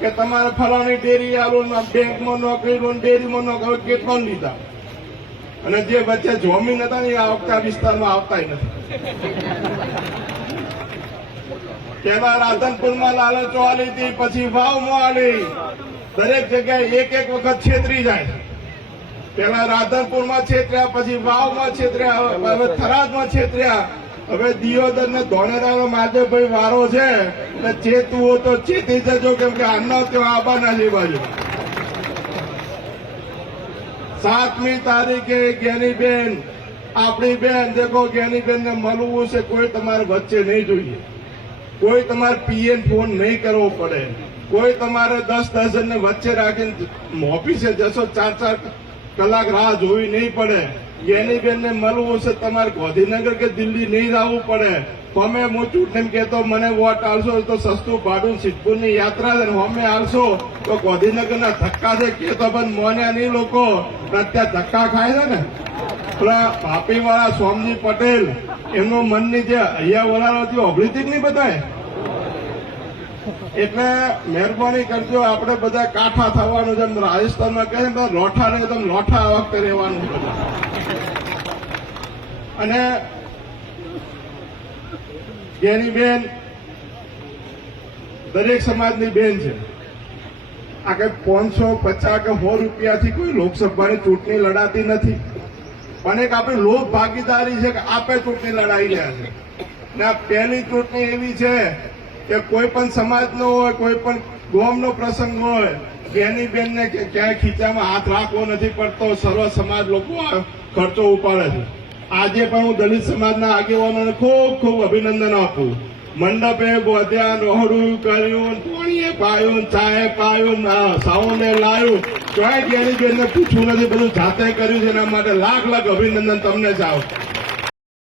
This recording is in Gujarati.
કે તમારે ફલાણી ડેરી આલો, બેંકમાં નોકરી લો, ડેરીમાં નોકરી, કેટલો લીધા. અને જે વચ્ચે જોમીન હતા ને એ આ વખતે વિસ્તારમાં આવતા નથી. પેલા રાધનપુરમાં લાલચો આલી હતી, પછી વાવમાં આલી. દરેક જગ્યાએ એક એક વખત છેતરી જાય. પેલા રાધનપુરમાં છેતર્યા, પછી વાવમાં છેતર્યા, હવે થરાદમાં છેતર્યા. હવે દિયોદર ને ધોળેરાનો માધવભાઈ વારો છે એટલે ચેતવું તો ચેતી જજો, કેમ કે આના ત્યાં આબાના છે બાજુ. 7મી તારીખે જ્ઞાનીબેન, આપણી બેન, દેખો જ્ઞાનીબેન ને મળવું છે. કોઈ તમારે વચ્ચે નહીં જોઈએ, કોઈ તમારે પીએન ફોન નહીં કરવો પડે, કોઈ તમારે 10 જણને વચ્ચે રાખીને ઓફિસે જશો 4 કલાક રાહ જોવી નહીં પડે. જ્ઞાનીબેન ને મળવું છે તમારે ગાંધીનગર કે દિલ્હી નહીં જવું પડે. અમે હું ચૂંટણી કહેતો મને વોટ આલશો તો સસ્તું ભાડું સિદ્ધપુરની યાત્રા છે, અમે આલશો તો ગાંધીનગરના ધક્કા છે કહેતો પણ મોન્યા નહીં લોકો. અત્યારે ધક્કા ખાય છે ને. પેલા ભાપીવાળા સોમજી પટેલ, એમનું મનની જે અહીંયા વલાળો અભળી હતી નહીં બધાય. એટલે મહેરબાની કરજો, આપણે બધા કાઠા થવાનું છે. રાજસ્થાનમાં કહે બધા લોઠા ને એકદમ લોઠા આ વખતે રહેવાનું છે. અને જ્ઞાનીબેન દરેક સમાજની બેન છે. આ કઈ 550 કે 100 રૂપિયાથી કોઈ લોકસભાની ચૂંટણી લડાતી નથી, પણ એક આપણી લોક ભાગીદારી છે કે આપે ચૂંટણી લડાઈ રહ્યા છે. ને આ પહેલી ચૂંટણી એવી છે કે કોઈ પણ સમાજનો હોય, કોઈ પણ ગામનો પ્રસંગ હોય, જ્ઞાનીબેનને ક્યાંય ખીચામાં હાથ રાખવો નથી પડતો. સર્વ સમાજ લોકો આ ખર્ચો ઉપાડે છે. આજે પણ હું દલિત સમાજના આગેવાનોને ખૂબ ખૂબ અભિનંદન આપું. મંડપે બોધ્યા, નહોરું કર્યું, પાણીએ પાયું, ચાએ પાયું, સાઉને લાવ્યું, ક્યાંય જ્ઞાનીબેનને પૂછવું નથી, બધું જાતે કર્યું છે. એના માટે લાખ લાખ અભિનંદન તમને જાઓ.